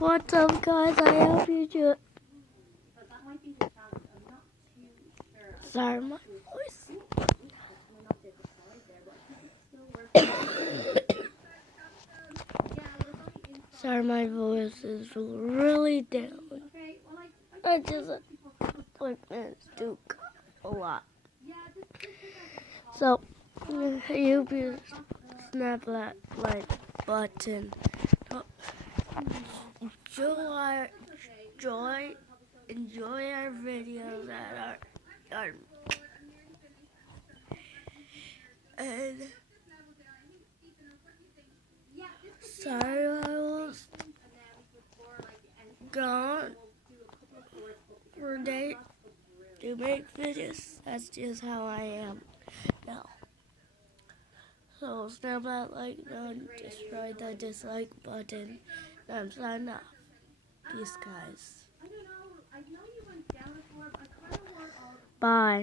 What's up, guys? I hope you do. Sorry, my voice. Sorry, my voice is really down. I just like do a lot. So you snap that like button. Enjoy our videos that are and sorry I was gone for a day to make videos. That's just how I am now. So snap that like button, destroy the dislike button, and I'm signing off. Peace, guys. Bye.